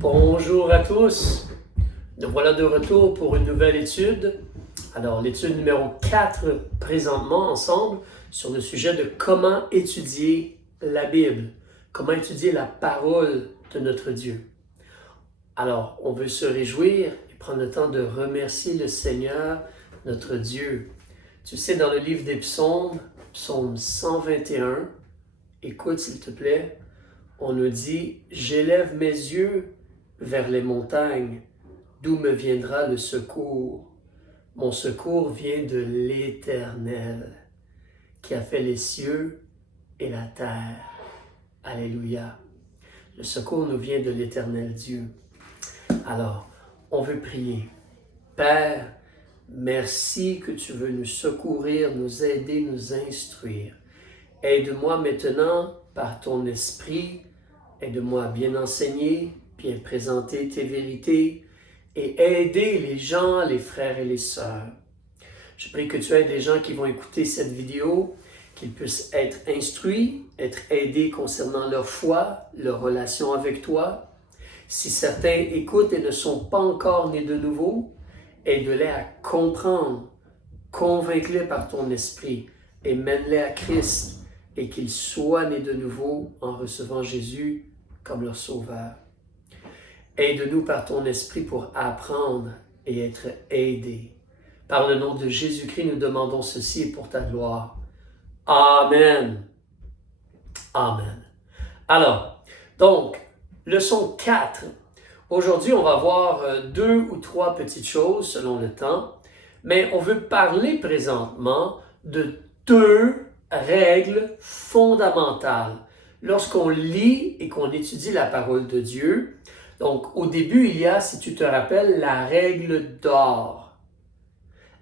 Bonjour à tous. Nous voilà de retour pour une nouvelle étude. Alors, l'étude numéro 4 présentement ensemble sur le sujet de comment étudier la Bible, comment étudier la parole de notre Dieu. Alors, on veut se réjouir et prendre le temps de remercier le Seigneur, notre Dieu. Tu sais, dans le livre des psaumes, psaume 121, écoute s'il te plaît, on nous dit « J'élève mes yeux vers les montagnes, d'où me viendra le secours. Mon secours vient de l'Éternel, qui a fait les cieux et la terre. » Alléluia. Le secours nous vient de l'Éternel Dieu. Alors, on veut prier. Père, merci que tu veux nous secourir, nous aider, nous instruire. Aide-moi maintenant par ton esprit. Aide-moi à bien enseigner, bien présenter tes vérités et aider les gens, les frères et les sœurs. Je prie que tu aides les gens qui vont écouter cette vidéo, qu'ils puissent être instruits, être aidés concernant leur foi, leur relation avec toi. Si certains écoutent et ne sont pas encore nés de nouveau, aide-les à comprendre, convainc-les par ton esprit et mène-les à Christ et qu'ils soient nés de nouveau en recevant Jésus comme leur sauveur. Aide-nous par ton esprit pour apprendre et être aidés. Par le nom de Jésus-Christ, nous demandons ceci pour ta gloire. Amen. Amen. Alors, donc, leçon 4. Aujourd'hui, on va voir 2 ou 3 petites choses selon le temps, mais on veut parler présentement de 2 règles fondamentales lorsqu'on lit et qu'on étudie la parole de Dieu. Donc, au début, il y a, si tu te rappelles, la règle d'or.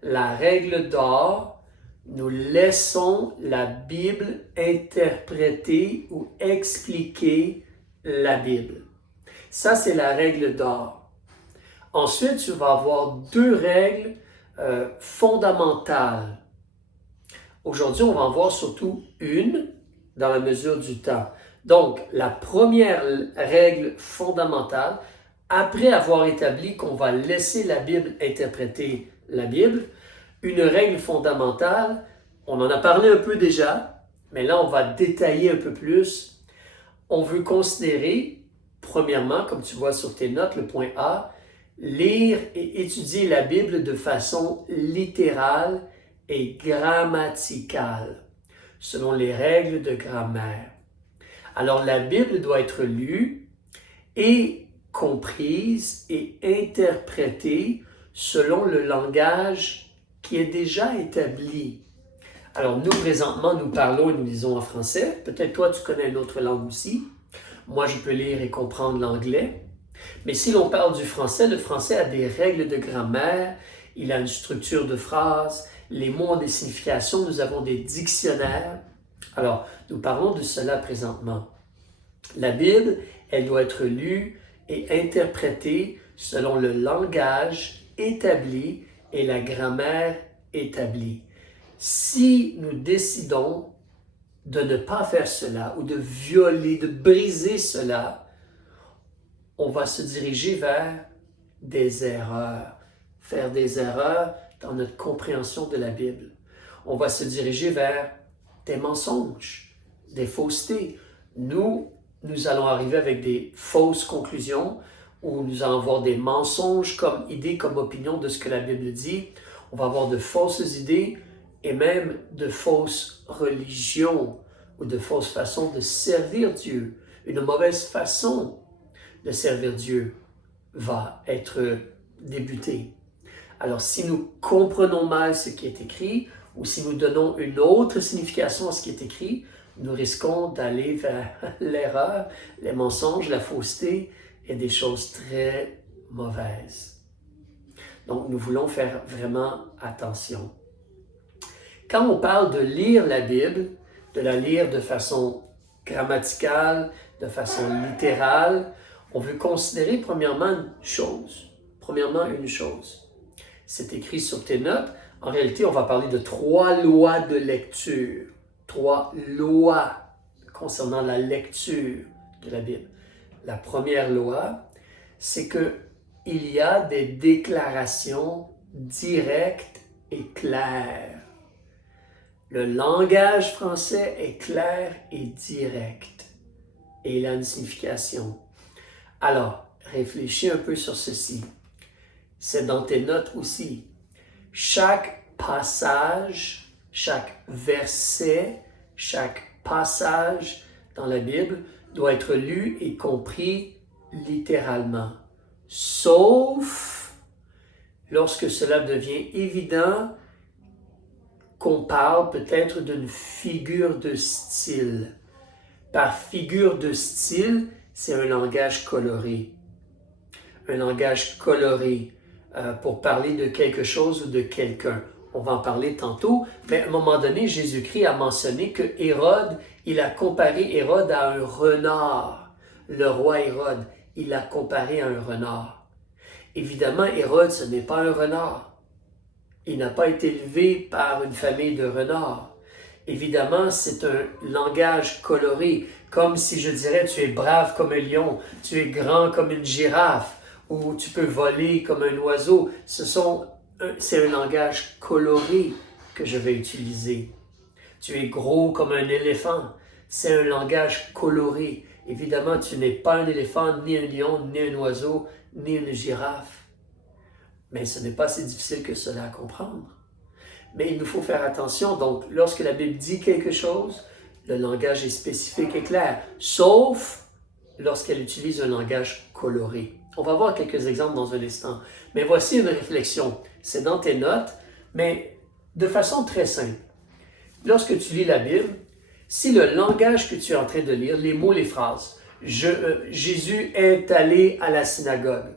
La règle d'or, nous laissons la Bible interpréter ou expliquer la Bible. Ça, c'est la règle d'or. Ensuite, tu vas avoir 2 règles fondamentales. Aujourd'hui, on va en voir surtout une dans la mesure du temps. Donc, la première règle fondamentale, après avoir établi qu'on va laisser la Bible interpréter la Bible, une règle fondamentale, on en a parlé un peu déjà, mais là, on va détailler un peu plus. On veut considérer, premièrement, comme tu vois sur tes notes, le point A, lire et étudier la Bible de façon littérale et grammaticale, selon les règles de grammaire. Alors, la Bible doit être lue et comprise et interprétée selon le langage qui est déjà établi. Alors, nous, présentement, nous parlons et nous lisons en français. Peut-être toi, tu connais une autre langue aussi. Moi, je peux lire et comprendre l'anglais. Mais si l'on parle du français, le français a des règles de grammaire, il a une structure de phrase, les mots ont des significations, nous avons des dictionnaires. Alors, nous parlons de cela présentement. La Bible, elle doit être lue et interprétée selon le langage établi et la grammaire établie. Si nous décidons de ne pas faire cela ou de violer, de briser cela, on va se diriger vers des erreurs, faire des erreurs dans notre compréhension de la Bible. On va se diriger vers des mensonges, des faussetés. Nous allons arriver avec des fausses conclusions ou nous allons avoir des mensonges comme idées, comme opinion de ce que la Bible dit. On va avoir de fausses idées et même de fausses religions ou de fausses façons de servir Dieu. Une mauvaise façon de servir Dieu va être débutée. Alors, si nous comprenons mal ce qui est écrit ou si nous donnons une autre signification à ce qui est écrit, nous risquons d'aller vers l'erreur, les mensonges, la fausseté et des choses très mauvaises. Donc, nous voulons faire vraiment attention. Quand on parle de lire la Bible, de la lire de façon grammaticale, de façon littérale, on veut considérer premièrement une chose. C'est écrit sur tes notes. En réalité, on va parler de 3 lois de lecture. 3 lois concernant la lecture de la Bible. La première loi, c'est que il y a des déclarations directes et claires. Le langage français est clair et direct et il a une signification. Alors, réfléchis un peu sur ceci. C'est dans tes notes aussi. Chaque passage, chaque verset, chaque passage dans la Bible doit être lu et compris littéralement. Sauf lorsque cela devient évident qu'on parle peut-être d'une figure de style. Par figure de style, c'est un langage coloré. Un langage coloré pour parler de quelque chose ou de quelqu'un. On va en parler tantôt, mais à un moment donné, Jésus-Christ a mentionné que Hérode, il a comparé Hérode à un renard. Le roi Hérode, il l'a comparé à un renard. Évidemment, Hérode, ce n'est pas un renard. Il n'a pas été élevé par une famille de renards. Évidemment, c'est un langage coloré, comme si je dirais tu es brave comme un lion, tu es grand comme une girafe, ou tu peux voler comme un oiseau. C'est un langage coloré que je vais utiliser. Tu es gros comme un éléphant. C'est un langage coloré. Évidemment, tu n'es pas un éléphant, ni un lion, ni un oiseau, ni une girafe. Mais ce n'est pas si difficile que cela à comprendre. Mais il nous faut faire attention. Donc, lorsque la Bible dit quelque chose, le langage est spécifique et clair, sauf lorsqu'elle utilise un langage coloré. On va voir quelques exemples dans un instant. Mais voici une réflexion. C'est dans tes notes, mais de façon très simple. Lorsque tu lis la Bible, si le langage que tu es en train de lire, les mots, les phrases, Jésus est allé à la synagogue.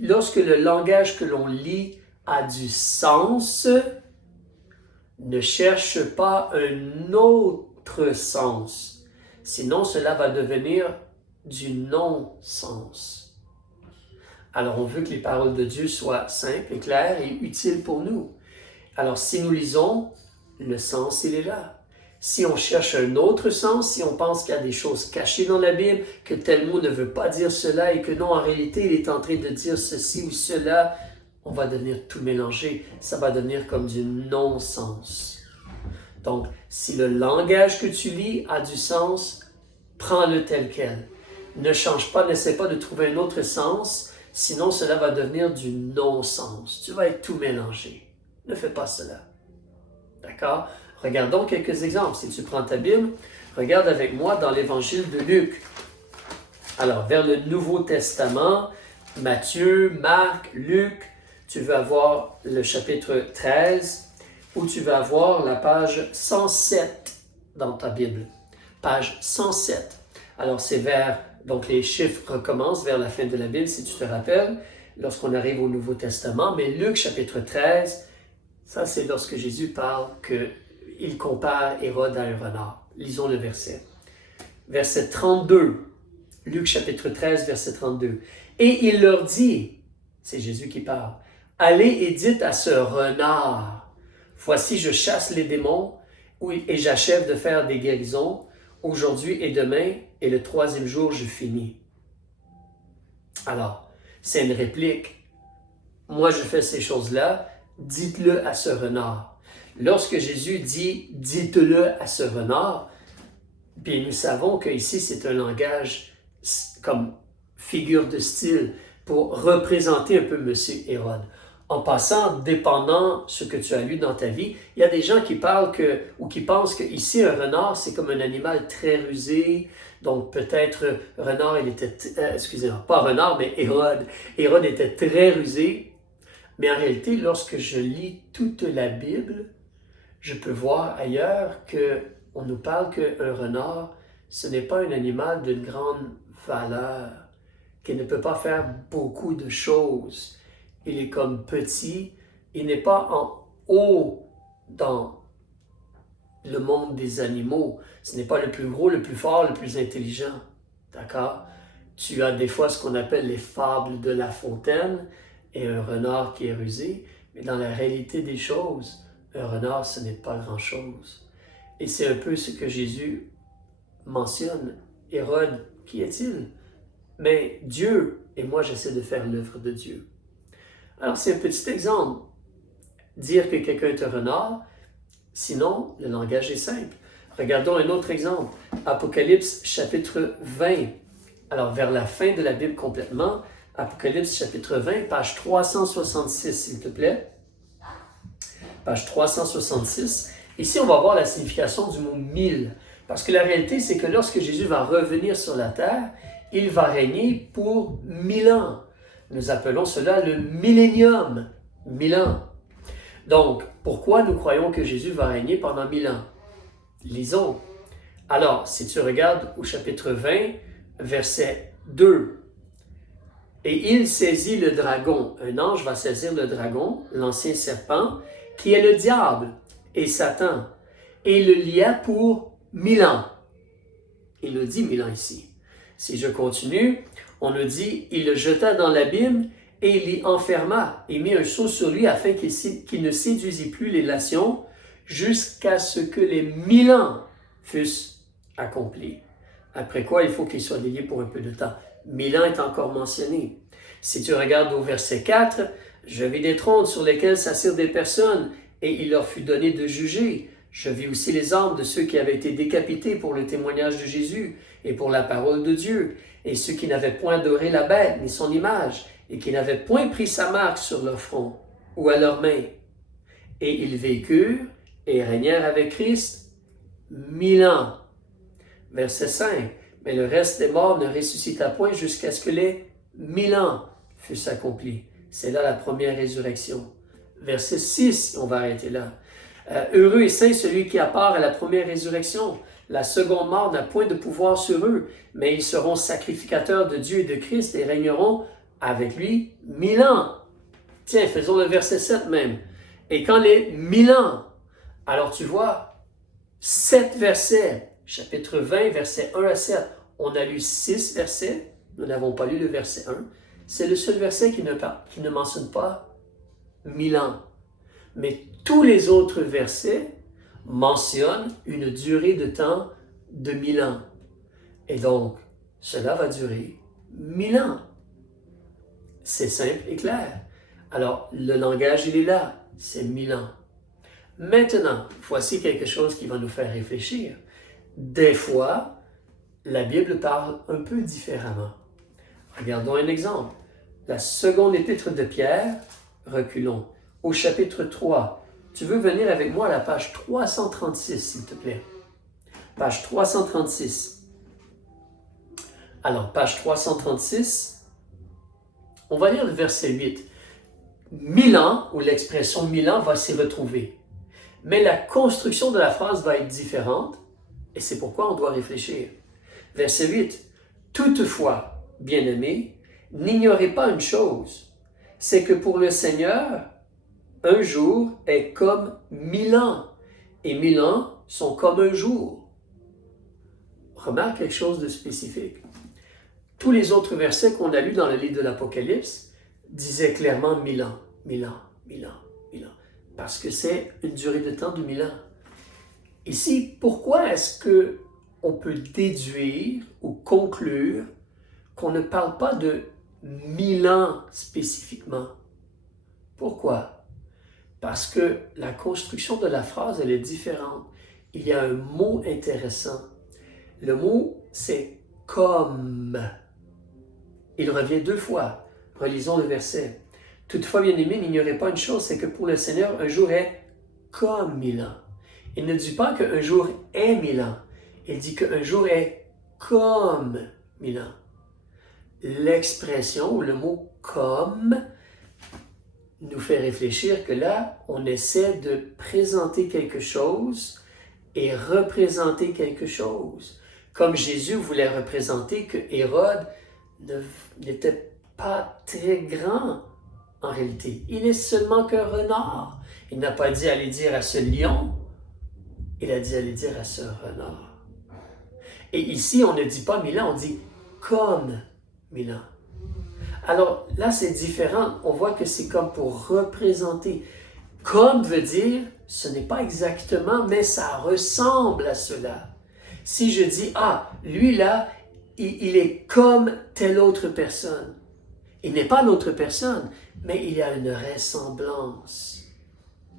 Lorsque le langage que l'on lit a du sens, ne cherche pas un autre sens. Sinon, cela va devenir du non-sens. Alors, on veut que les paroles de Dieu soient simples et claires et utiles pour nous. Alors, si nous lisons, le sens, il est là. Si on cherche un autre sens, si on pense qu'il y a des choses cachées dans la Bible, que tel mot ne veut pas dire cela et que non, en réalité, il est en train de dire ceci ou cela, on va devenir tout mélangé. Ça va devenir comme du non-sens. Donc, si le langage que tu lis a du sens, prends-le tel quel. Ne change pas, n'essaie pas de trouver un autre sens, sinon cela va devenir du non-sens. Tu vas être tout mélangé. Ne fais pas cela. D'accord? Regardons quelques exemples. Si tu prends ta Bible, regarde avec moi dans l'Évangile de Luc. Alors, vers le Nouveau Testament, Matthieu, Marc, Luc, tu vas avoir le chapitre 13, où tu vas avoir la page 107 dans ta Bible. Page 107. Alors, c'est donc les chiffres recommencent vers la fin de la Bible, si tu te rappelles, lorsqu'on arrive au Nouveau Testament. Mais Luc, chapitre 13, ça, c'est lorsque Jésus parle qu'il compare Hérode à un renard. Lisons le verset. Verset 32. Luc chapitre 13, verset 32. Et il leur dit, c'est Jésus qui parle, « Allez et dites à ce renard, voici je chasse les démons et j'achève de faire des guérisons. Aujourd'hui et demain, et le troisième jour, je finis. » Alors, c'est une réplique. Moi, je fais ces choses-là. Dites-le à ce renard. Lorsque Jésus dit « dites-le à ce renard », bien nous savons qu'ici c'est un langage comme figure de style pour représenter un peu M. Hérode. En passant, dépendant ce que tu as lu dans ta vie, il y a des gens qui parlent ou qui pensent qu'ici un renard c'est comme un animal très rusé. Donc peut-être renard, excusez-moi, pas renard, mais Hérode. Hérode était très rusé. Mais en réalité, lorsque je lis toute la Bible, je peux voir ailleurs qu'on nous parle qu'un renard, ce n'est pas un animal d'une grande valeur, qu'il ne peut pas faire beaucoup de choses. Il est comme petit, il n'est pas en haut dans le monde des animaux. Ce n'est pas le plus gros, le plus fort, le plus intelligent. D'accord? Tu as des fois ce qu'on appelle les fables de La Fontaine, et un renard qui est rusé, mais dans la réalité des choses, un renard, ce n'est pas grand-chose. Et c'est un peu ce que Jésus mentionne. Hérode, Qui est-il? Mais Dieu, et moi j'essaie de faire l'œuvre de Dieu. Alors c'est un petit exemple. Dire que quelqu'un est un renard, sinon le langage est simple. Regardons un autre exemple. Apocalypse chapitre 20. Alors vers la fin de la Bible complètement, Apocalypse chapitre 20, page 366 s'il te plaît. Page 366. Ici on va voir la signification du mot 1000. Parce que la réalité c'est que lorsque Jésus va revenir sur la terre, il va régner pour 1000 ans. Nous appelons cela le millénium. 1000 ans. Donc, pourquoi nous croyons que Jésus va régner pendant 1000 ans? Lisons. Alors, si tu regardes au chapitre 20, verset 2. Et il saisit le dragon. Un ange va saisir le dragon, l'ancien serpent, qui est le diable et Satan, et le lia pour 1000 ans. Il nous dit 1000 ans ici. Si je continue, on nous dit, il le jeta dans l'abîme et il l'y enferma et mit un sceau sur lui afin qu'il ne séduisit plus les nations jusqu'à ce que les 1000 ans fussent accomplis. Après quoi, il faut qu'il soit lié pour un peu de temps. 1000 ans est encore mentionné. Si tu regardes au verset 4, je vis des trônes sur lesquels s'assirent des personnes et il leur fut donné de juger. Je vis aussi les âmes de ceux qui avaient été décapités pour le témoignage de Jésus et pour la parole de Dieu, et ceux qui n'avaient point adoré la bête ni son image, et qui n'avaient point pris sa marque sur leur front ou à leurs mains. Et ils vécurent et régnèrent avec Christ 1000 ans. Verset 5. Mais le reste des morts ne ressuscita point jusqu'à ce que les 1000 ans fussent accomplis. C'est là la première résurrection. Verset 6, on va arrêter là. Heureux et saint celui qui a part à la première résurrection. La seconde mort n'a point de pouvoir sur eux, mais ils seront sacrificateurs de Dieu et de Christ et régneront avec lui 1000 ans. Tiens, faisons le verset 7 même. Et quand les 1000 ans, alors tu vois, 7 versets, chapitre 20, versets 1 à 7, on a lu 6 versets, nous n'avons pas lu le verset 1, c'est le seul verset qui ne mentionne pas 1000 ans. Mais tous les autres versets mentionnent une durée de temps de 1000 ans. Et donc, cela va durer 1000 ans. C'est simple et clair. Alors, le langage, il est là. C'est 1000 ans. Maintenant, voici quelque chose qui va nous faire réfléchir. Des fois, la Bible parle un peu différemment. Regardons un exemple. La seconde épître de Pierre, reculons. Au chapitre 3, tu veux venir avec moi à la page 336, s'il te plaît. Page 336. Alors, page 336, on va lire le verset 8. 1000 ans, ou l'expression 1000 ans va s'y retrouver. Mais la construction de la phrase va être différente, et c'est pourquoi on doit réfléchir. Verset 8. Toutefois, bien-aimés, n'ignorez pas une chose, c'est que pour le Seigneur, un jour est comme 1000 ans, et 1000 ans sont comme un jour. Remarque quelque chose de spécifique. Tous les autres versets qu'on a lus dans le livre de l'Apocalypse disaient clairement 1000 ans, 1000 ans, 1000 ans, 1000 ans, parce que c'est une durée de temps de 1000 ans. Ici, pourquoi est-ce qu'on peut déduire ou conclure qu'on ne parle pas de 1000 ans spécifiquement? Pourquoi? Parce que la construction de la phrase, elle est différente. Il y a un mot intéressant. Le mot, c'est « comme ». Il revient 2 fois. Relisons le verset. « Toutefois, bien-aimés, n'ignorez pas une chose, c'est que pour le Seigneur, un jour est comme 1000 ans. » Il ne dit pas qu'un jour est 1000 ans. Il dit qu'un jour est comme 1000 ans. L'expression ou le mot « comme » nous fait réfléchir que là, on essaie de présenter quelque chose et représenter quelque chose. Comme Jésus voulait représenter que Hérode n'était pas très grand en réalité. Il n'est seulement qu'un renard. Il n'a pas dit aller dire à ce lion, il a dit aller dire à ce renard. Et ici, on ne dit pas 1000 ans, on dit comme 1000 ans. Alors là, c'est différent. On voit que c'est comme pour représenter. Comme veut dire, ce n'est pas exactement, mais ça ressemble à cela. Si je dis, ah, lui là, il est comme telle autre personne. Il n'est pas l'autre personne, mais il y a une ressemblance.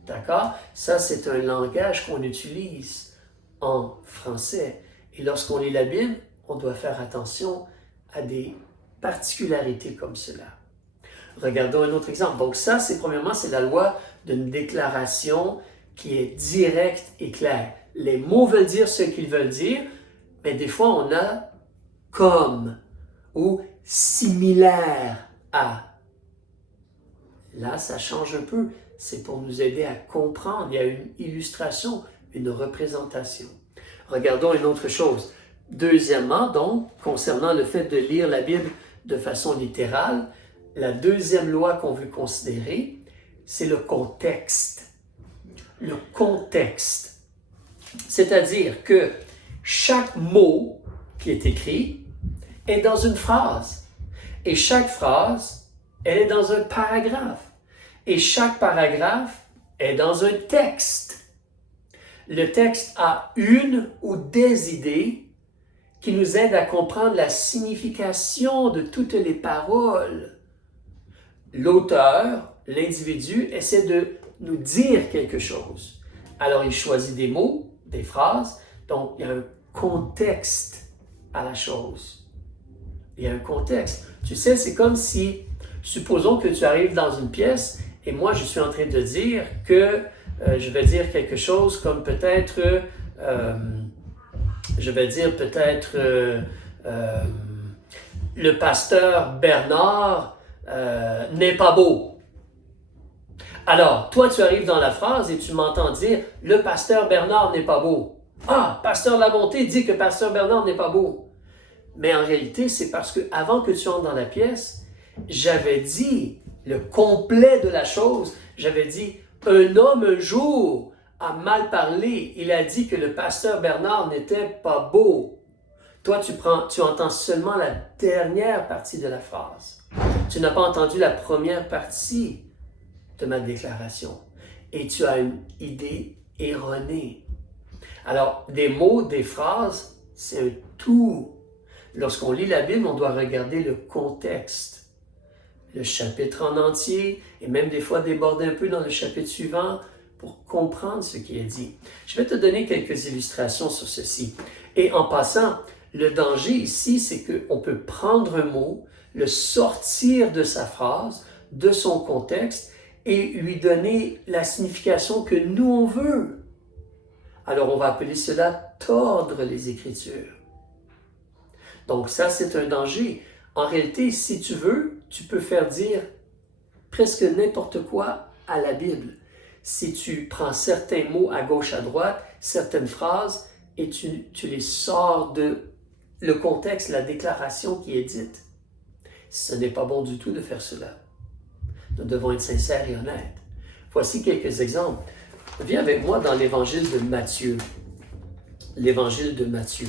D'accord? Ça, c'est un langage qu'on utilise en français. Et lorsqu'on lit la Bible, on doit faire attention à des particularités comme cela. Regardons un autre exemple. Donc ça, premièrement, c'est la loi d'une déclaration qui est directe et claire. Les mots veulent dire ce qu'ils veulent dire, mais des fois, on a comme ou similaire à. Là, ça change un peu. C'est pour nous aider à comprendre. Il y a une illustration, une représentation. Regardons une autre chose. Deuxièmement, donc, concernant le fait de lire la Bible de façon littérale, la deuxième loi qu'on veut considérer, c'est le contexte. Le contexte. C'est-à-dire que chaque mot qui est écrit est dans une phrase. Et chaque phrase, elle est dans un paragraphe. Et chaque paragraphe est dans un texte. Le texte a une ou des idées qui nous aident à comprendre la signification de toutes les paroles. L'auteur, l'individu, essaie de nous dire quelque chose. Alors, il choisit des mots, des phrases, donc il y a un contexte à la chose. Il y a un contexte. Tu sais, c'est comme si, supposons que tu arrives dans une pièce et moi, je suis en train de dire que je vais dire quelque chose comme peut-être, le pasteur Bernard n'est pas beau. Alors, toi, tu arrives dans la phrase et tu m'entends dire « Le pasteur Bernard n'est pas beau ». Ah, pasteur Labonté dit que pasteur Bernard n'est pas beau. Mais en réalité, c'est parce que avant que tu entres dans la pièce, j'avais dit le complet de la chose. J'avais dit « Un homme un jour a mal parlé. Il a dit que le pasteur Bernard n'était pas beau. » Toi, tu entends seulement la dernière partie de la phrase. Tu n'as pas entendu la première partie de ma déclaration. Et tu as une idée erronée. Alors, des mots, des phrases, c'est un tout. Lorsqu'on lit la Bible, on doit regarder le contexte, le chapitre en entier, et même des fois déborder un peu dans le chapitre suivant pour comprendre ce qui est dit. Je vais te donner quelques illustrations sur ceci. Et en passant, le danger ici, c'est qu'on peut prendre un mot, le sortir de sa phrase, de son contexte, et lui donner la signification que nous, on veut. Alors, on va appeler cela tordre les Écritures. Donc, ça, c'est un danger. En réalité, si tu veux, tu peux faire dire presque n'importe quoi à la Bible. Si tu prends certains mots à gauche, à droite, certaines phrases, et tu les sors de le contexte, la déclaration qui est dite. Ce n'est pas bon du tout de faire cela. Nous devons être sincères et honnêtes. Voici quelques exemples. Viens avec moi dans l'évangile de Matthieu. L'évangile de Matthieu.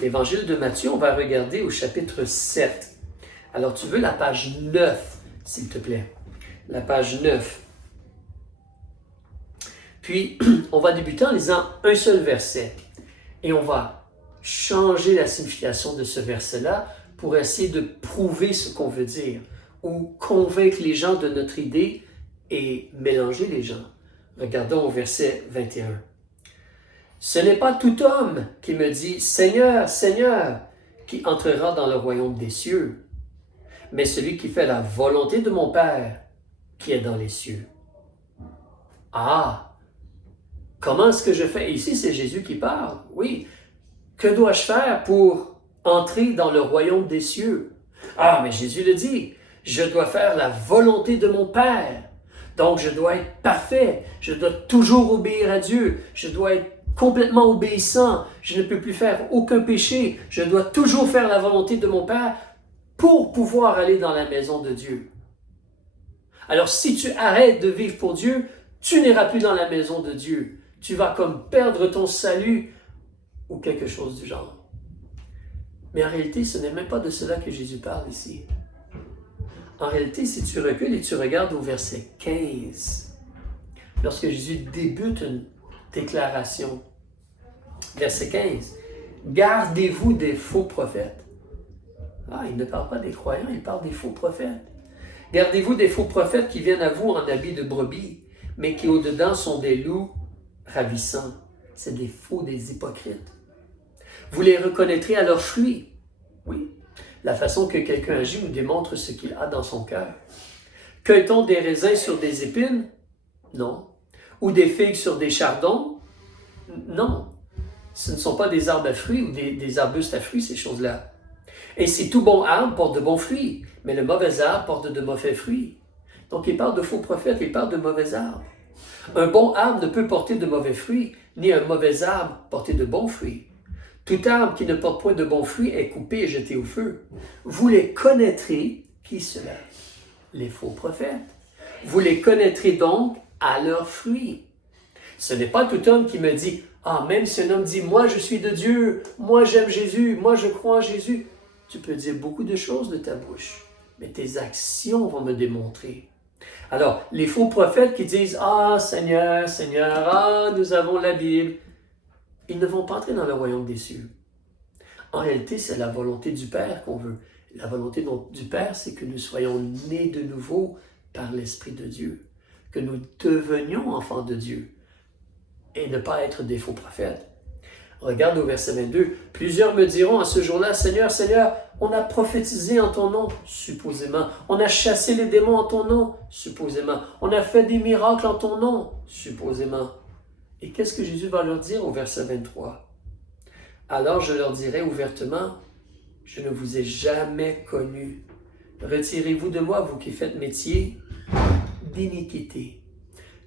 L'évangile de Matthieu, on va regarder au chapitre 7. Alors, tu veux la page 9, s'il te plaît. La page 9. Puis, on va débuter en lisant un seul verset. Et on va changer la signification de ce verset-là pour essayer de prouver ce qu'on veut dire ou convaincre les gens de notre idée et mélanger les gens. Regardons au verset 21. « Ce n'est pas tout homme qui me dit « Seigneur, Seigneur » qui entrera dans le royaume des cieux, mais celui qui fait la volonté de mon Père qui est dans les cieux. » Ah! Comment est-ce que je fais? Ici, c'est Jésus qui parle. Oui. Que dois-je faire pour entrer dans le royaume des cieux? Ah, mais Jésus le dit. Je dois faire la volonté de mon Père. Donc, je dois être parfait. Je dois toujours obéir à Dieu. Je dois être complètement obéissant. Je ne peux plus faire aucun péché. Je dois toujours faire la volonté de mon Père pour pouvoir aller dans la maison de Dieu. Alors, si tu arrêtes de vivre pour Dieu, tu n'iras plus dans la maison de Dieu. Tu vas comme perdre ton salut ou quelque chose du genre. Mais en réalité, ce n'est même pas de cela que Jésus parle ici. En réalité, si tu recules et tu regardes au verset 15, lorsque Jésus débute une déclaration, verset 15, « Gardez-vous des faux prophètes. Ah, il ne parle pas des croyants, il parle des faux prophètes. Gardez-vous des faux prophètes qui viennent à vous en habits de brebis, mais qui au-dedans sont des loups ravissants. C'est des faux, des hypocrites. Vous les reconnaîtrez à leurs fruits. Oui, la façon que quelqu'un agit nous démontre ce qu'il a dans son cœur. Cueille-t-on des raisins sur des épines? Non. Ou des figues sur des chardons? Non. Ce ne sont pas des arbres à fruits ou des arbustes à fruits, ces choses-là. Et si tout bon arbre porte de bons fruits, mais le mauvais arbre porte de mauvais fruits. Donc il parle de faux prophètes, il parle de mauvais arbres. Un bon arbre ne peut porter de mauvais fruits, ni un mauvais arbre porter de bons fruits. Tout arbre qui ne porte point de bons fruits est coupé et jeté au feu. Vous les connaîtrez, qui cela? Les faux prophètes. Vous les connaîtrez donc à leurs fruits. Ce n'est pas tout homme qui me dit, ah, même si un homme dit, moi je suis de Dieu, moi j'aime Jésus, moi je crois en Jésus. Tu peux dire beaucoup de choses de ta bouche, mais tes actions vont me démontrer. Alors, les faux prophètes qui disent, ah, Seigneur, Seigneur, ah, nous avons la Bible, ils ne vont pas entrer dans le royaume des cieux. En réalité, c'est la volonté du Père qu'on veut. La volonté du Père, c'est que nous soyons nés de nouveau par l'Esprit de Dieu, que nous devenions enfants de Dieu et ne pas être des faux prophètes. Regarde au verset 22. « Plusieurs me diront à ce jour-là, Seigneur, Seigneur, on a prophétisé en ton nom, supposément. On a chassé les démons en ton nom, supposément. On a fait des miracles en ton nom, supposément. » Et qu'est-ce que Jésus va leur dire au verset 23? « Alors je leur dirai ouvertement, je ne vous ai jamais connus. Retirez-vous de moi, vous qui faites métier d'iniquité. »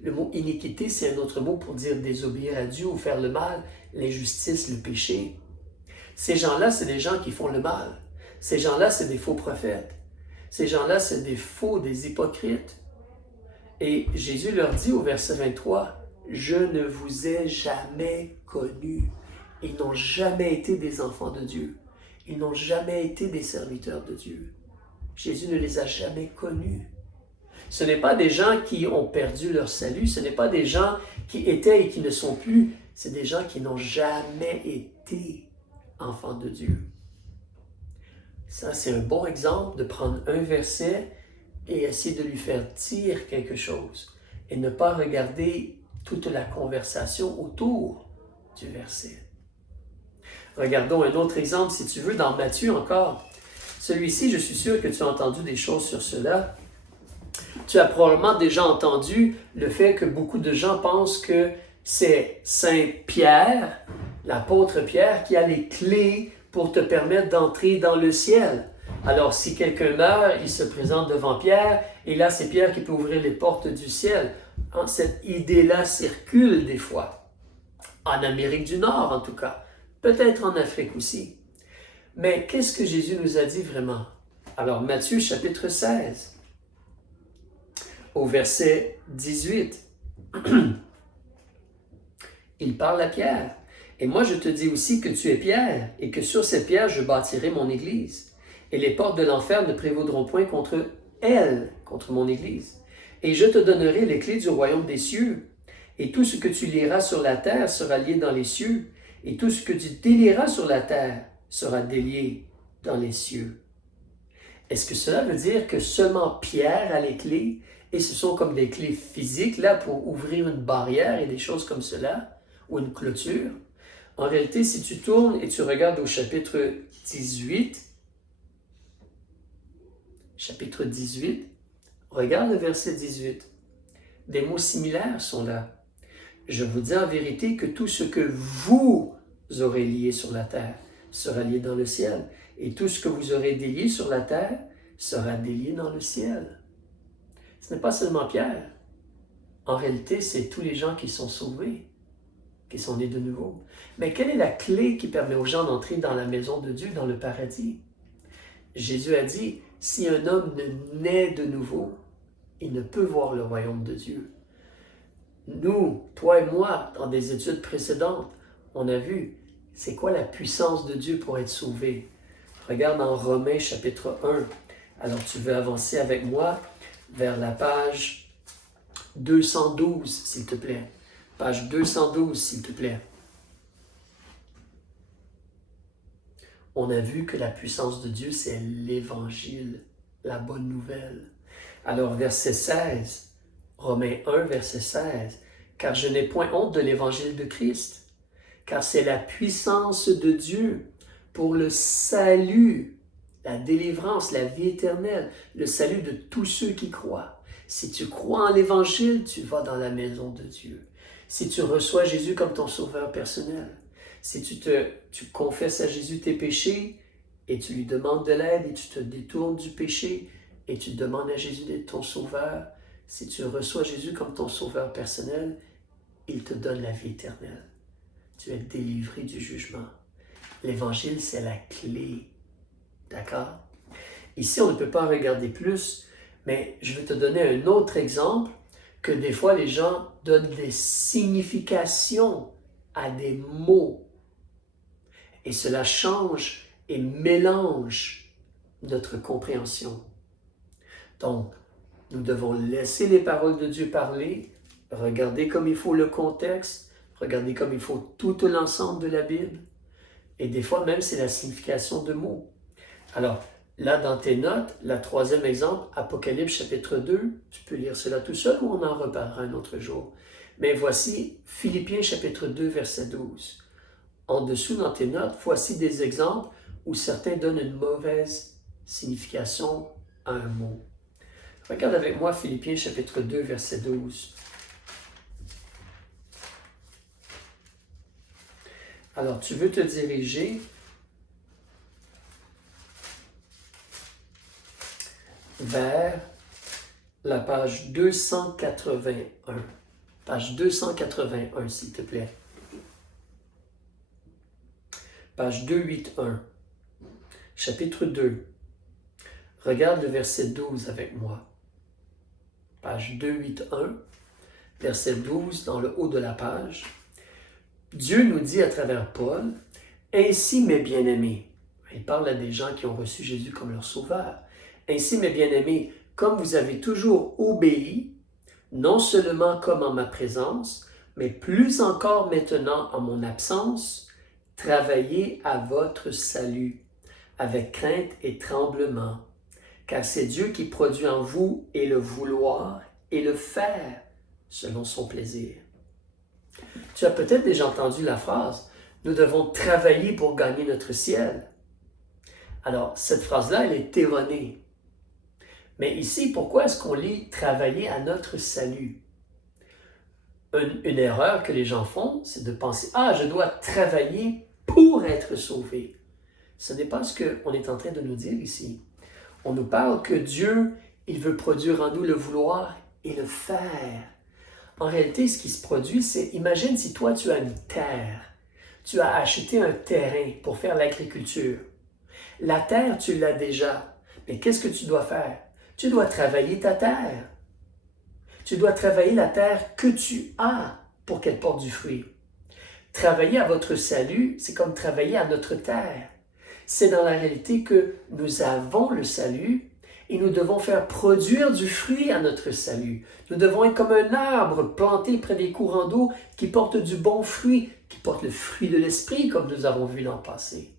Le mot iniquité, c'est un autre mot pour dire désobéir à Dieu ou faire le mal, l'injustice, le péché. Ces gens-là, c'est des gens qui font le mal. Ces gens-là, c'est des faux prophètes. Ces gens-là, c'est des faux, des hypocrites. Et Jésus leur dit au verset 23, « Je ne vous ai jamais connus. » Ils n'ont jamais été des enfants de Dieu. Ils n'ont jamais été des serviteurs de Dieu. Jésus ne les a jamais connus. Ce n'est pas des gens qui ont perdu leur salut, ce n'est pas des gens qui étaient et qui ne sont plus, c'est des gens qui n'ont jamais été enfants de Dieu. Ça, c'est un bon exemple de prendre un verset et essayer de lui faire dire quelque chose et ne pas regarder toute la conversation autour du verset. Regardons un autre exemple, si tu veux, dans Matthieu encore. Celui-ci, je suis sûr que tu as entendu des choses sur cela. Tu as probablement déjà entendu le fait que beaucoup de gens pensent que c'est Saint Pierre, l'apôtre Pierre, qui a les clés pour te permettre d'entrer dans le ciel. Alors, si quelqu'un meurt, il se présente devant Pierre, et là, c'est Pierre qui peut ouvrir les portes du ciel. Cette idée-là circule des fois. En Amérique du Nord, en tout cas. Peut-être en Afrique aussi. Mais qu'est-ce que Jésus nous a dit vraiment? Alors, Matthieu chapitre 16. Au verset 18, il parle à Pierre. « Et moi je te dis aussi que tu es Pierre, et que sur cette pierre je bâtirai mon église. Et les portes de l'enfer ne prévaudront point contre elle, contre mon église. Et je te donnerai les clés du royaume des cieux. Et tout ce que tu lieras sur la terre sera lié dans les cieux, et tout ce que tu délieras sur la terre sera délié dans les cieux. » Est-ce que cela veut dire que seulement Pierre a les clés? Et ce sont comme des clés physiques, là, pour ouvrir une barrière et des choses comme cela, ou une clôture. En réalité, si tu tournes et tu regardes au chapitre 18, regarde le verset 18. Des mots similaires sont là. « Je vous dis en vérité que tout ce que vous aurez lié sur la terre sera lié dans le ciel, et tout ce que vous aurez délié sur la terre sera délié dans le ciel. » Ce n'est pas seulement Pierre. En réalité, c'est tous les gens qui sont sauvés, qui sont nés de nouveau. Mais quelle est la clé qui permet aux gens d'entrer dans la maison de Dieu, dans le paradis? Jésus a dit, si un homme ne naît de nouveau, il ne peut voir le royaume de Dieu. Nous, toi et moi, dans des études précédentes, on a vu, c'est quoi la puissance de Dieu pour être sauvé? Regarde en Romains chapitre 1. Alors tu veux avancer avec moi vers la page 212, s'il te plaît. Page 212, s'il te plaît. on a vu que la puissance de Dieu, c'est l'Évangile, la bonne nouvelle. Alors, verset 16, Romains 1, verset 16, « Car je n'ai point honte de l'Évangile de Christ, car c'est la puissance de Dieu pour le salut, la délivrance, la vie éternelle, le salut de tous ceux qui croient. Si tu crois en l'Évangile, tu vas dans la maison de Dieu. Si tu reçois Jésus comme ton sauveur personnel, si tu confesses à Jésus tes péchés et tu lui demandes de l'aide et tu te détournes du péché et tu demandes à Jésus d'être ton sauveur, si tu reçois Jésus comme ton sauveur personnel, il te donne la vie éternelle. Tu es délivré du jugement. L'Évangile, c'est la clé. D'accord? Ici, on ne peut pas en regarder plus, mais je vais te donner un autre exemple que des fois les gens donnent des significations à des mots. Et cela change et mélange notre compréhension. Donc, nous devons laisser les paroles de Dieu parler, regarder comme il faut le contexte, regarder comme il faut tout l'ensemble de la Bible. Et des fois même, c'est la signification de mots. Alors, là, dans tes notes, le troisième exemple, Apocalypse chapitre 2, tu peux lire cela tout seul ou on en reparlera un autre jour. Mais voici Philippiens chapitre 2, verset 12. En dessous, dans tes notes, voici des exemples où certains donnent une mauvaise signification à un mot. Regarde avec moi Philippiens chapitre 2, verset 12. Alors, tu veux te diriger vers la page 281. Page 281, s'il te plaît. Page 281, chapitre 2. Regarde le verset 12 avec moi. Page 281, verset 12, dans le haut de la page. Dieu nous dit à travers Paul, « Ainsi, mes bien-aimés », il parle à des gens qui ont reçu Jésus comme leur sauveur, « Ainsi, mes bien-aimés, comme vous avez toujours obéi, non seulement comme en ma présence, mais plus encore maintenant en mon absence, travaillez à votre salut, avec crainte et tremblement, car c'est Dieu qui produit en vous et le vouloir et le faire selon son plaisir. » Tu as peut-être déjà entendu la phrase « Nous devons travailler pour gagner notre ciel ». Alors, cette phrase-là, elle est erronée. Mais ici, pourquoi est-ce qu'on lit « travailler à notre salut » ? Une erreur que les gens font, c'est de penser « Ah, je dois travailler pour être sauvé ». Ce n'est pas ce qu'on est en train de nous dire ici. On nous parle que Dieu, il veut produire en nous le vouloir et le faire. En réalité, ce qui se produit, c'est, imagine si toi, tu as une terre. Tu as acheté un terrain pour faire l'agriculture. La terre, tu l'as déjà. Mais qu'est-ce que tu dois faire? Tu dois travailler ta terre. Tu dois travailler la terre que tu as pour qu'elle porte du fruit. Travailler à votre salut, c'est comme travailler à notre terre. C'est dans la réalité que nous avons le salut et nous devons faire produire du fruit à notre salut. Nous devons être comme un arbre planté près des courants d'eau qui porte du bon fruit, qui porte le fruit de l'esprit, comme nous avons vu l'an passé.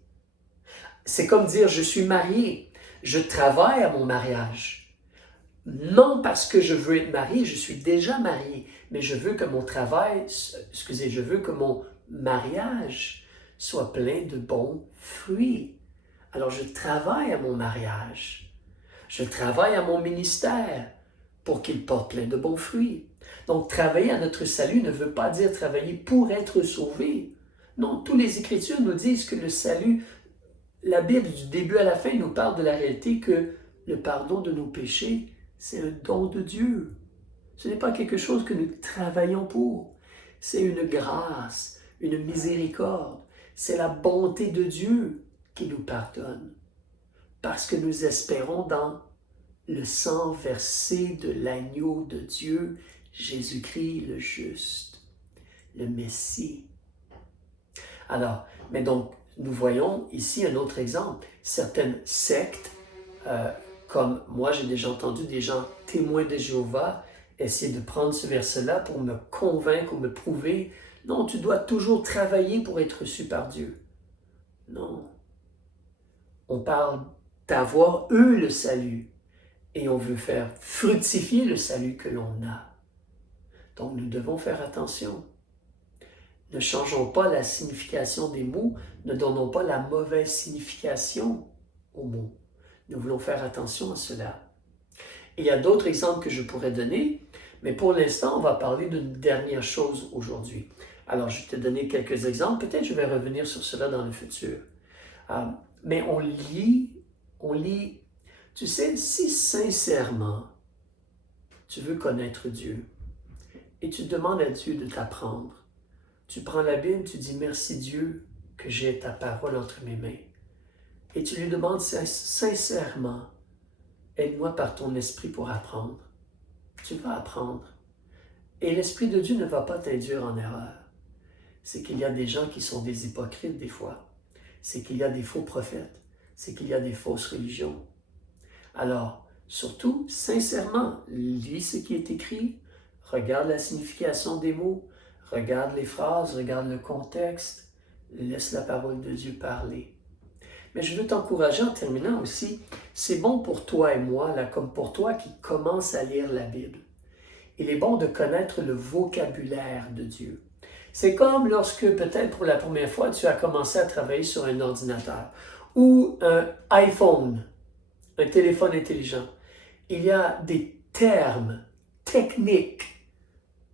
C'est comme dire, je suis marié, je travaille à mon mariage. Non parce que je veux être marié, je suis déjà marié, mais je veux que mon je veux que mon mariage soit plein de bons fruits. Alors je travaille à mon mariage, je travaille à mon ministère pour qu'il porte plein de bons fruits. Donc travailler à notre salut ne veut pas dire travailler pour être sauvé. Non, toutes les Écritures nous disent que le salut, la Bible du début à la fin nous parle de la réalité que le pardon de nos péchés, c'est un don de Dieu. Ce n'est pas quelque chose que nous travaillons pour. C'est une grâce, une miséricorde. C'est la bonté de Dieu qui nous pardonne. Parce que nous espérons dans le sang versé de l'agneau de Dieu, Jésus-Christ le juste, le Messie. Alors, mais donc, nous voyons ici un autre exemple. Certaines sectes, comme moi j'ai déjà entendu des gens témoins de Jéhovah, essayer de prendre ce verset-là pour me convaincre ou me prouver, non, tu dois toujours travailler pour être reçu par Dieu. Non. On parle d'avoir eux le salut et on veut faire fructifier le salut que l'on a. Donc nous devons faire attention. Ne changeons pas la signification des mots, ne donnons pas la mauvaise signification aux mots. Nous voulons faire attention à cela. Et il y a d'autres exemples que je pourrais donner, mais pour l'instant, on va parler d'une dernière chose aujourd'hui. Alors, je vais te donner quelques exemples. Peut-être je vais revenir sur cela dans le futur. Mais on lit, tu sais, si sincèrement tu veux connaître Dieu et tu demandes à Dieu de t'apprendre, tu prends la Bible, tu dis merci Dieu que j'ai ta parole entre mes mains et tu lui demandes sincèrement, aide-moi par ton esprit pour apprendre. Tu vas apprendre. Et l'Esprit de Dieu ne va pas t'induire en erreur. C'est qu'il y a des gens qui sont des hypocrites des fois. C'est qu'il y a des faux prophètes. C'est qu'il y a des fausses religions. Alors, surtout, sincèrement, lis ce qui est écrit, regarde la signification des mots, regarde les phrases, regarde le contexte, laisse la parole de Dieu parler. Mais je veux t'encourager en terminant aussi, c'est bon pour toi et moi, là, comme pour toi qui commence à lire la Bible. Il est bon de connaître le vocabulaire de Dieu. C'est comme lorsque peut-être pour la première fois tu as commencé à travailler sur un ordinateur ou un iPhone, un téléphone intelligent. Il y a des termes techniques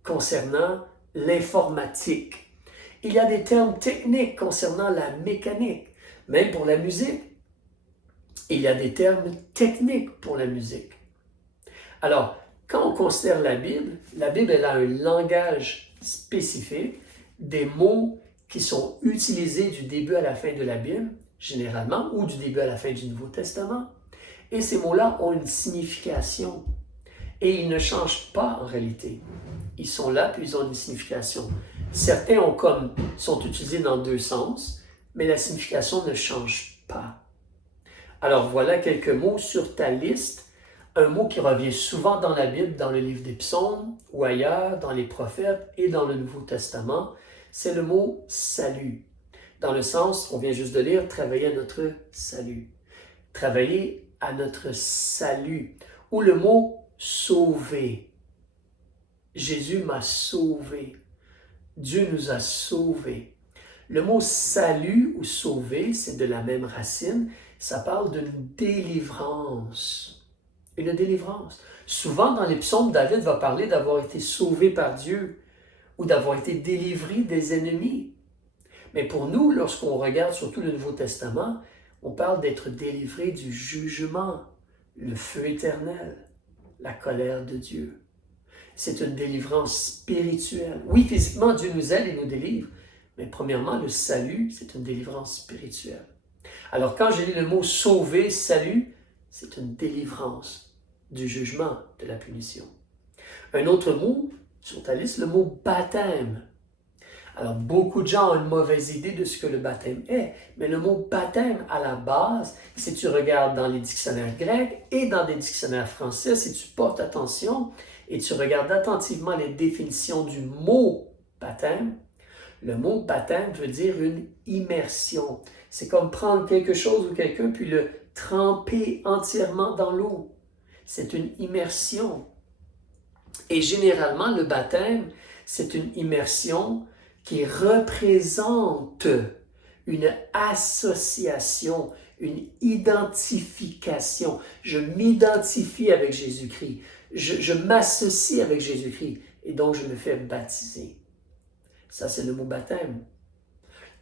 concernant l'informatique. Il y a des termes techniques concernant la mécanique. Même pour la musique, il y a des termes techniques pour la musique. Alors, quand on considère la Bible elle a un langage spécifique, des mots qui sont utilisés du début à la fin de la Bible, généralement, ou du début à la fin du Nouveau Testament. Et ces mots-là ont une signification. Et ils ne changent pas en réalité. Ils sont là, puis ils ont une signification. Certains sont utilisés dans deux sens, mais la signification ne change pas. Alors voilà quelques mots sur ta liste. Un mot qui revient souvent dans la Bible, dans le livre des Psaumes ou ailleurs, dans les prophètes et dans le Nouveau Testament, c'est le mot « salut ». Dans le sens, on vient juste de lire, travailler à notre salut. Travailler à notre salut. Ou le mot « sauver ». Jésus m'a sauvé. Dieu nous a sauvés. Le mot « salut » ou « sauver », c'est de la même racine. Ça parle d'une délivrance. Une délivrance. Souvent, dans les psaumes, David va parler d'avoir été sauvé par Dieu ou d'avoir été délivré des ennemis. Mais pour nous, lorsqu'on regarde surtout le Nouveau Testament, on parle d'être délivré du jugement, le feu éternel, la colère de Dieu. C'est une délivrance spirituelle. Oui, physiquement, Dieu nous aide et nous délivre, mais premièrement, le salut, c'est une délivrance spirituelle. Alors, quand j'ai lu le mot « sauver »,« salut », c'est une délivrance du jugement, de la punition. Un autre mot sur ta liste, le mot « baptême ». Alors, beaucoup de gens ont une mauvaise idée de ce que le baptême est, mais le mot « baptême » à la base, si tu regardes dans les dictionnaires grecs et dans des dictionnaires français, si tu portes attention et tu regardes attentivement les définitions du mot « baptême », le mot « baptême » veut dire une immersion. C'est comme prendre quelque chose ou quelqu'un puis le tremper entièrement dans l'eau. C'est une immersion. Et généralement, le baptême, c'est une immersion qui représente une association, une identification. Je m'identifie avec Jésus-Christ. Je m'associe avec Jésus-Christ. Et donc, je me fais baptiser. Ça, c'est le mot baptême.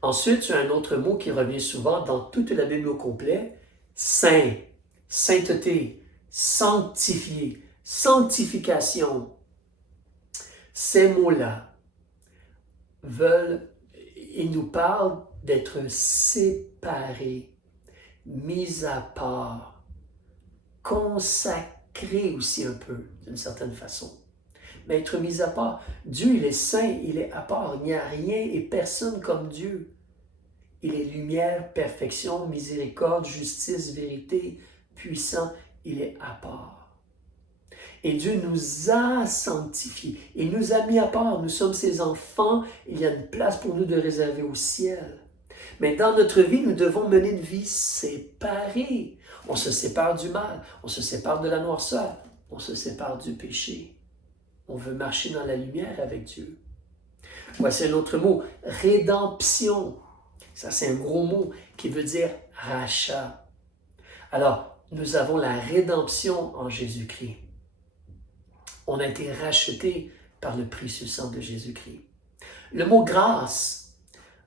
Ensuite, tu as un autre mot qui revient souvent dans toute la Bible au complet, saint, sainteté, sanctifié, sanctification. Ces mots-là ils nous parlent d'être séparés, mis à part, consacrés aussi un peu, d'une certaine façon. Mais être mis à part, Dieu, il est saint, il est à part, il n'y a rien et personne comme Dieu. Il est lumière, perfection, miséricorde, justice, vérité, puissant, il est à part. Et Dieu nous a sanctifiés, il nous a mis à part, nous sommes ses enfants, il y a une place pour nous de réserver au ciel. Mais dans notre vie, nous devons mener une vie séparée. On se sépare du mal, on se sépare de la noirceur, on se sépare du péché. On veut marcher dans la lumière avec Dieu. Voici un autre mot, rédemption. Ça, c'est un gros mot qui veut dire rachat. Alors, nous avons la rédemption en Jésus-Christ. On a été rachetés par le précieux sang de Jésus-Christ. Le mot grâce.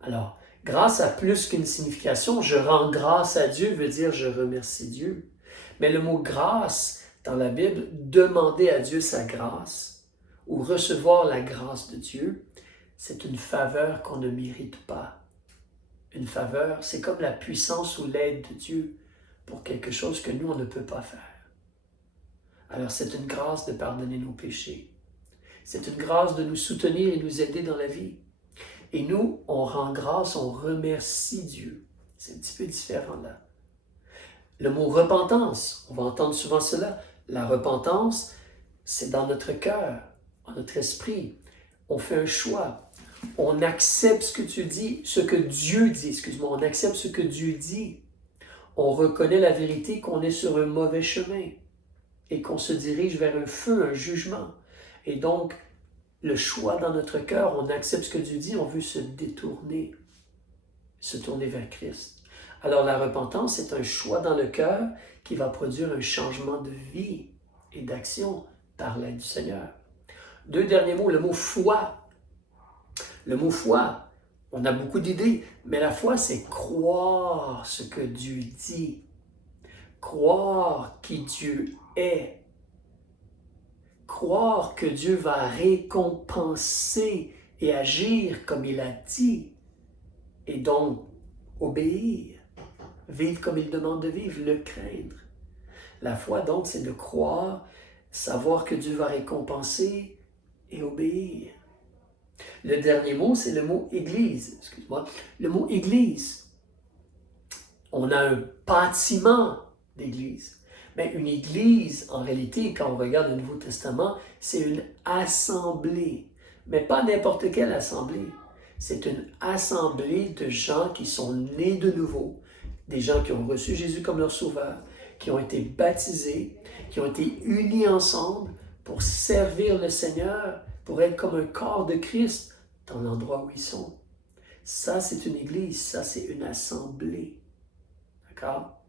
Alors, grâce a plus qu'une signification. Je rends grâce à Dieu veut dire je remercie Dieu. Mais le mot grâce, dans la Bible, demander à Dieu sa grâce ou recevoir la grâce de Dieu, c'est une faveur qu'on ne mérite pas. Une faveur, c'est comme la puissance ou l'aide de Dieu pour quelque chose que nous, on ne peut pas faire. Alors, c'est une grâce de pardonner nos péchés. C'est une grâce de nous soutenir et nous aider dans la vie. Et nous, on rend grâce, on remercie Dieu. C'est un petit peu différent là. Le mot repentance, on va entendre souvent cela. La repentance, c'est dans notre cœur, dans notre esprit. On fait un choix. On accepte ce que tu dis, ce que Dieu dit, excuse-moi, on accepte ce que Dieu dit. On reconnaît la vérité qu'on est sur un mauvais chemin et qu'on se dirige vers un feu, un jugement. Et donc, le choix dans notre cœur, on accepte ce que Dieu dit, on veut se détourner, se tourner vers Christ. Alors la repentance, c'est un choix dans le cœur qui va produire un changement de vie et d'action par l'aide du Seigneur. Deux derniers mots, le mot foi. Le mot foi, on a beaucoup d'idées, mais la foi, c'est croire ce que Dieu dit, croire qui Dieu est, croire que Dieu va récompenser et agir comme il a dit, et donc obéir, vivre comme il demande de vivre, le craindre. La foi, donc, c'est de croire, savoir que Dieu va récompenser et obéir. Le dernier mot, c'est le mot Église. Excuse-moi. Le mot Église. On a un bâtiment d'Église. Mais une Église, en réalité, quand on regarde le Nouveau Testament, c'est une assemblée. Mais pas n'importe quelle assemblée. C'est une assemblée de gens qui sont nés de nouveau, des gens qui ont reçu Jésus comme leur sauveur, qui ont été baptisés, qui ont été unis ensemble pour servir le Seigneur, pour être comme un corps de Christ dans l'endroit où ils sont. Ça, c'est une église, ça, c'est une assemblée. D'accord?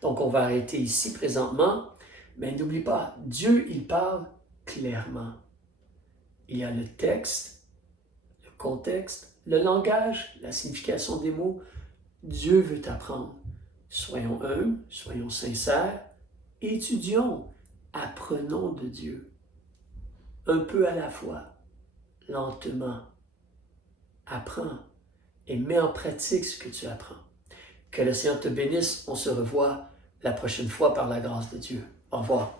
Donc, on va arrêter ici présentement, mais n'oublie pas, Dieu, il parle clairement. Il y a le texte, le contexte, le langage, la signification des mots. Dieu veut t'apprendre. Soyons humbles, soyons sincères, étudions, apprenons de Dieu. Un peu à la fois, lentement. Apprends et mets en pratique ce que tu apprends. Que le Seigneur te bénisse. On se revoit la prochaine fois par la grâce de Dieu. Au revoir.